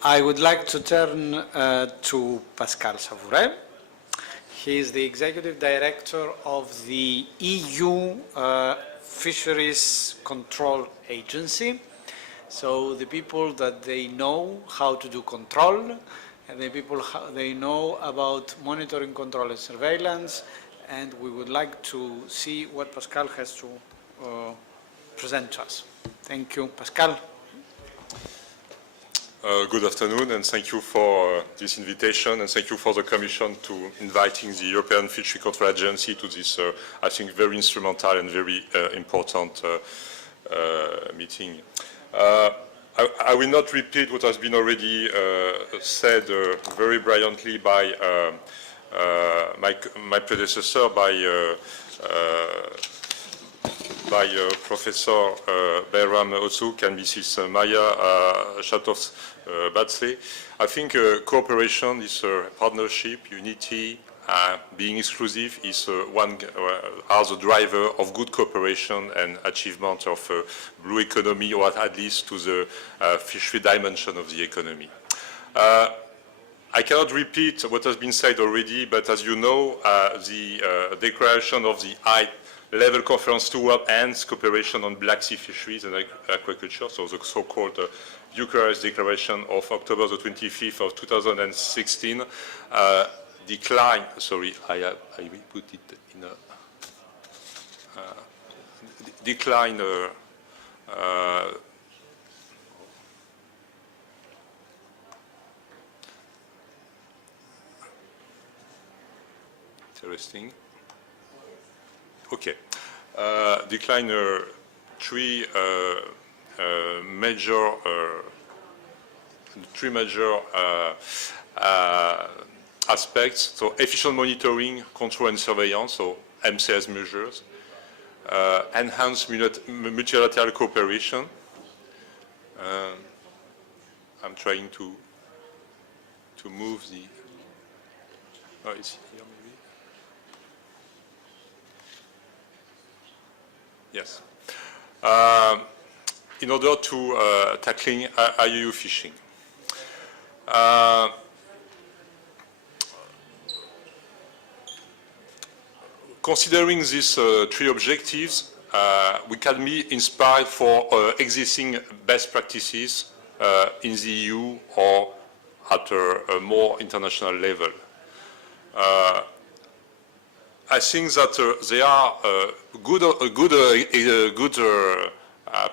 I would like to turn to Pascal Savouret. He is the Executive Director of the EU Fisheries Control Agency. So the people that they know how to do control, and the people they know about monitoring, control, and surveillance. And we would like to see what Pascal has to present to us. Thank you, Pascal. Good afternoon, and thank you for this invitation, and thank you for the Commission to inviting the European Fisheries Control Agency to this, I think, very instrumental and very important meeting. I will not repeat what has been already said very brilliantly by my predecessor, by Professor Bayram Ozouk and Mrs. Maya Chatos-Batsley. I think cooperation is a partnership, unity, being exclusive is are the driver of good cooperation and achievement of blue economy, or at least to the fishery dimension of the economy. I cannot repeat what has been said already, but as you know, the declaration of the high-level conference to ends cooperation on Black Sea fisheries and aquaculture, so the so-called Bucharest Declaration of October the 25th of 2016, decline, sorry, I will put it in a decline interesting. Okay. Decline three major aspects. So efficient monitoring, control and surveillance, so MCS measures, enhanced multilateral cooperation. I'm trying to move the. Oh, it's here maybe. Yes. In order to tackling IUU fishing. Considering these three objectives, we can be inspired for existing best practices in the EU or at a more international level. I think that there are a good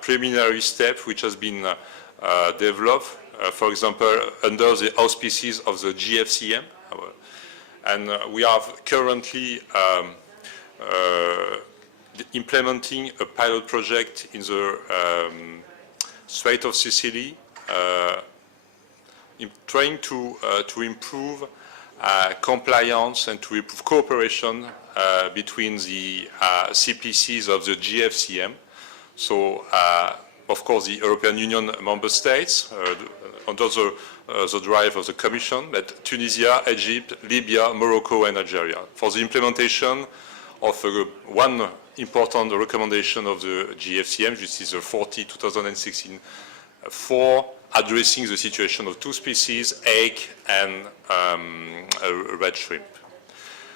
preliminary step which has been developed, for example, under the auspices of the GFCM. And we are currently implementing a pilot project in the Strait of Sicily, trying to improve compliance and to improve cooperation between the CPCs of the GFCM. So, of course, the European Union member states, under the drive of the Commission, but Tunisia, Egypt, Libya, Morocco, and Algeria, for the implementation of one important recommendation of the GFCM, which is the 40/2016, for addressing the situation of two species, hake and red shrimp.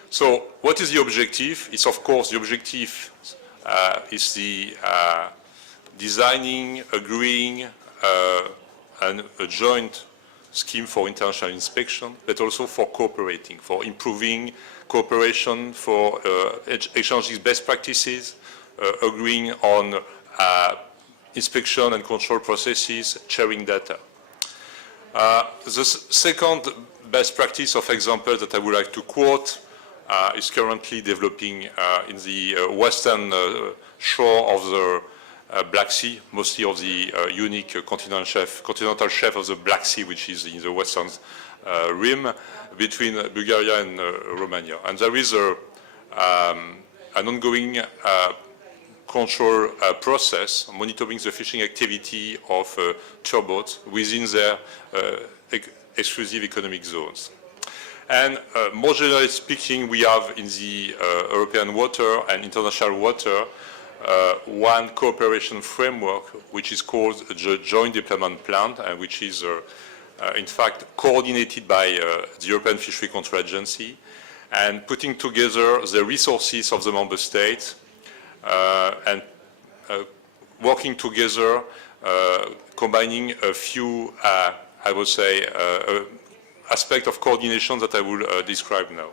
So what is the objective? It's of course the objective is the designing, agreeing and a joint scheme for international inspection, but also for cooperating, for improving cooperation, for exchanging best practices, agreeing on inspection and control processes, sharing data. The second best practice of example that I would like to quote is currently developing in the western shore of the Black Sea, mostly of the unique continental shelf of the Black Sea, which is in the western rim between Bulgaria and Romania. And there is an ongoing control process monitoring the fishing activity of turboats within their exclusive economic zones. And more generally speaking, we have in the European water and international water one cooperation framework which is called the Joint Deployment Plan, and which is in fact, coordinated by the European Fishery Control Agency, and putting together the resources of the member states and working together, combining a few, I would say, aspects of coordination that I will describe now.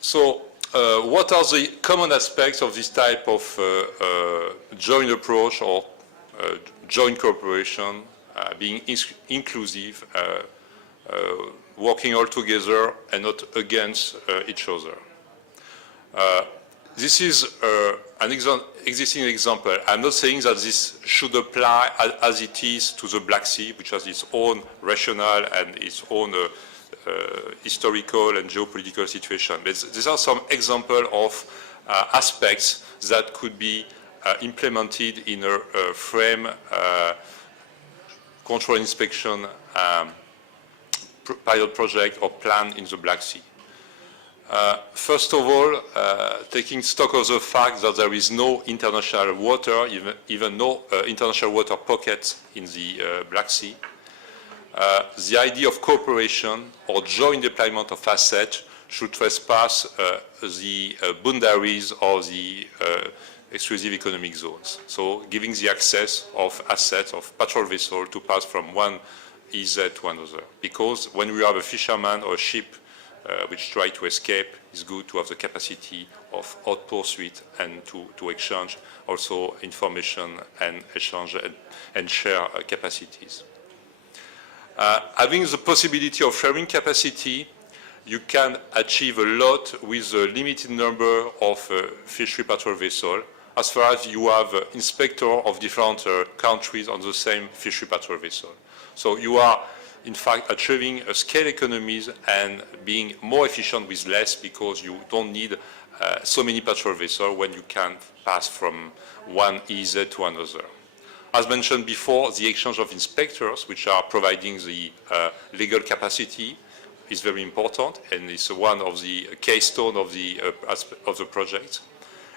So, what are the common aspects of this type of joint approach or joint cooperation, being inclusive, working all together and not against each other? This is an existing example. I'm not saying that this should apply as it is to the Black Sea, which has its own rationale and its own historical and geopolitical situation. But these are some examples of aspects that could be implemented in a frame control inspection pilot project or plan in the Black Sea. First of all, taking stock of the fact that there is no international water, even no international water pockets in the Black Sea, the idea of cooperation or joint deployment of assets should trespass the boundaries of the exclusive economic zones. So giving the access of assets, of patrol vessels to pass from one EZ to another. Because when we have a fisherman or a ship which try to escape, it's good to have the capacity of hot pursuit and to exchange also information and exchange and share capacities. Having the possibility of sharing capacity, you can achieve a lot with a limited number of fishery patrol vessels, as far as you have inspectors of different countries on the same fishery patrol vessel. So you are, in fact, achieving scale economies and being more efficient with less, because you don't need so many patrol vessels when you can pass from one EZ to another. As mentioned before, the exchange of inspectors, which are providing the legal capacity, is very important, and it's one of the keystone of the project.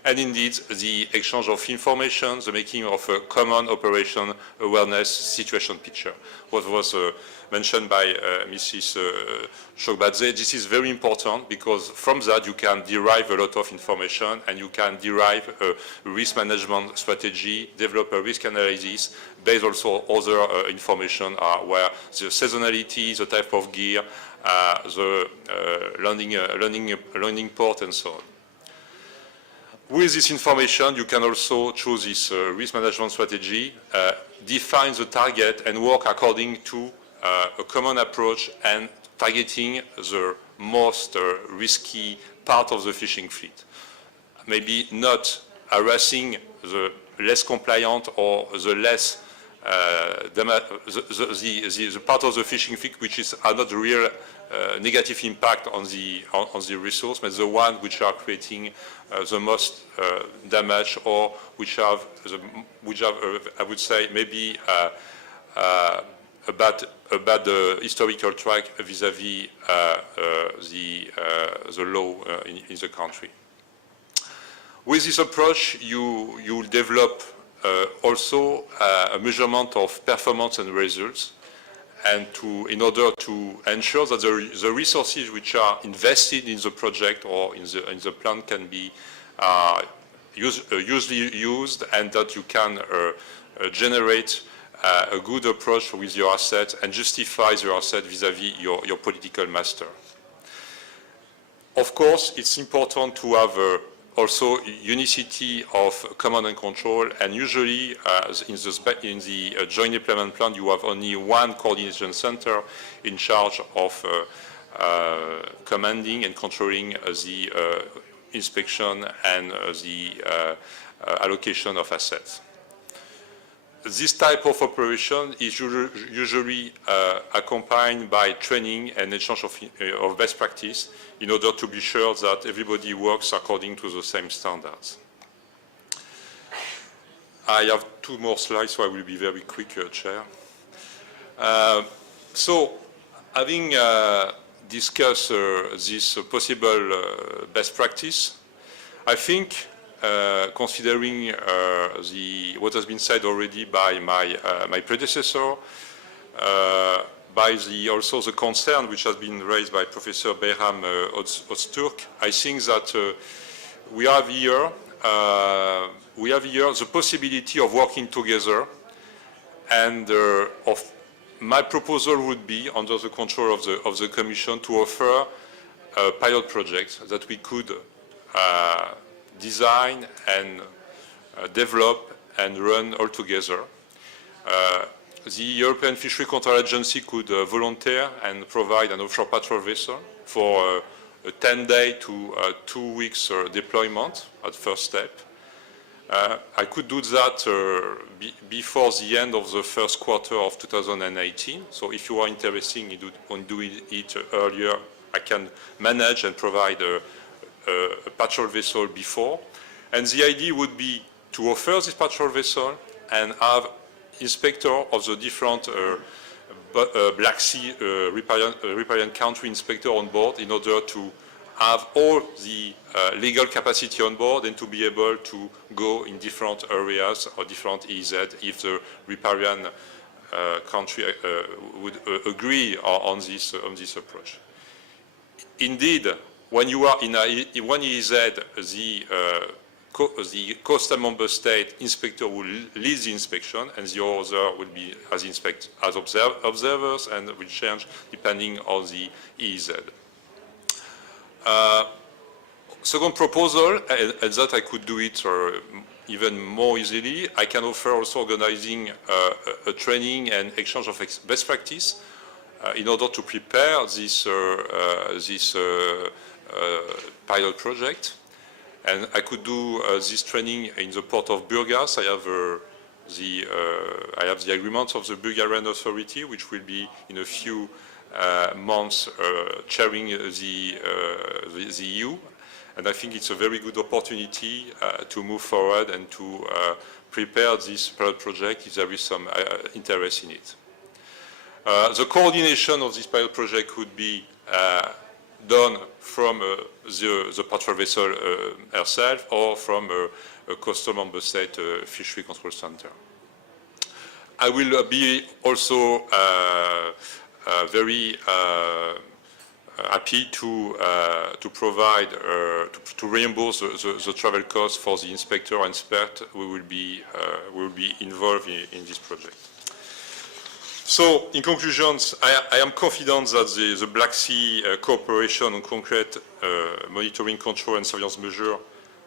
And indeed, the exchange of information, the making of a common operation awareness situation picture. What was mentioned by Mrs. Shogbadze, this is very important, because from that you can derive a lot of information, and you can derive a risk management strategy, develop a risk analysis, based also on other information where the seasonality, the type of gear, the landing port, and so on. With this information, you can also choose this risk management strategy, define the target, and work according to a common approach and targeting the most risky part of the fishing fleet. Maybe not harassing the less compliant or the less the part of the fishing fleet which is not real negative impact on the resource, but the one which are creating the most damage, or which have I would say maybe a bad historical track vis-à-vis the law in the country. With this approach, you will develop also a measurement of performance and results, and in order to ensure that the resources which are invested in the project or in the plan can be usually used, and that you can generate a good approach with your asset and justify your asset vis-à-vis your political master. Of course, it's important to have also unicity of command and control, and usually in the joint deployment plan you have only one coordination center in charge of commanding and controlling the inspection and the allocation of assets. This type of operation is usually accompanied by training and exchange of best practice, in order to be sure that everybody works according to the same standards. I have 2 more slides, so I will be very quick, Chair. So, having discussed this possible best practice, I think considering what has been said already by my predecessor, by also the concern which has been raised by Professor Behram Öztürk, I think that we have here the possibility of working together, and my proposal would be, under the control of the Commission, to offer a pilot project that we could design and develop and run all together. The European Fishery Control Agency could volunteer and provide an offshore patrol vessel for a 10-day to 2 weeks deployment at first step. I could do that before the end of the first quarter of 2018. So if you are interested in doing it earlier, I can manage and provide a patrol vessel before. And the idea would be to offer this patrol vessel and have inspector of the different Black Sea riparian country inspector on board in order to have all the legal capacity on board and to be able to go in different areas or different EEZ if the riparian country would agree on this approach. Indeed, when you are in one EEZ, the coastal member state inspector will lead the inspection, and the other will be as observers and will change depending on the EEZ. Second proposal, and that I could do it even more easily, I can offer also organizing a training and exchange of best practice in order to prepare this pilot project. And I could do this training in the port of Burgas. I have the agreement of the Bulgarian authority, which will be in a few months chairing the EU. And I think it's a very good opportunity to move forward and to prepare this pilot project if there is some interest in it. The coordination of this pilot project could be done from the patrol vessel herself or from a coastal member state fishery control center. I will be also very happy to provide to reimburse the travel costs for the inspector and expert who will be involved in this project. So, in conclusions, I am confident that the Black Sea cooperation on concrete monitoring, control and surveillance measures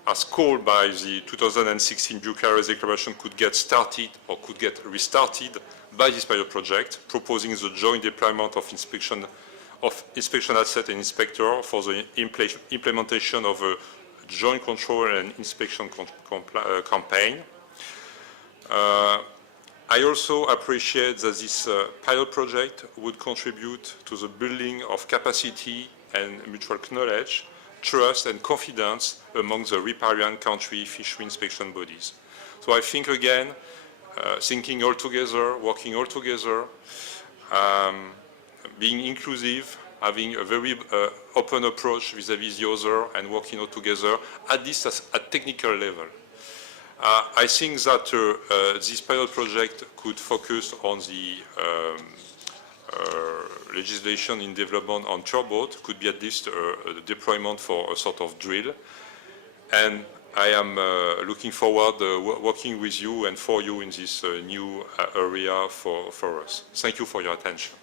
as called by the 2016 Bucharest Declaration could get started or could get restarted by this pilot project, proposing the joint deployment of inspection asset and inspector for the implementation of a joint control and inspection campaign. I also appreciate that this pilot project would contribute to the building of capacity and mutual knowledge, trust and confidence among the riparian country fishery inspection bodies. So I think again, thinking all together, working all together, being inclusive, having a very open approach vis-à-vis the other and working all together, at least at technical level. I think that this pilot project could focus on the legislation in development on turboat, could be at least a deployment for a sort of drill. And I am looking forward working with you and for you in this new area for us. Thank you for your attention.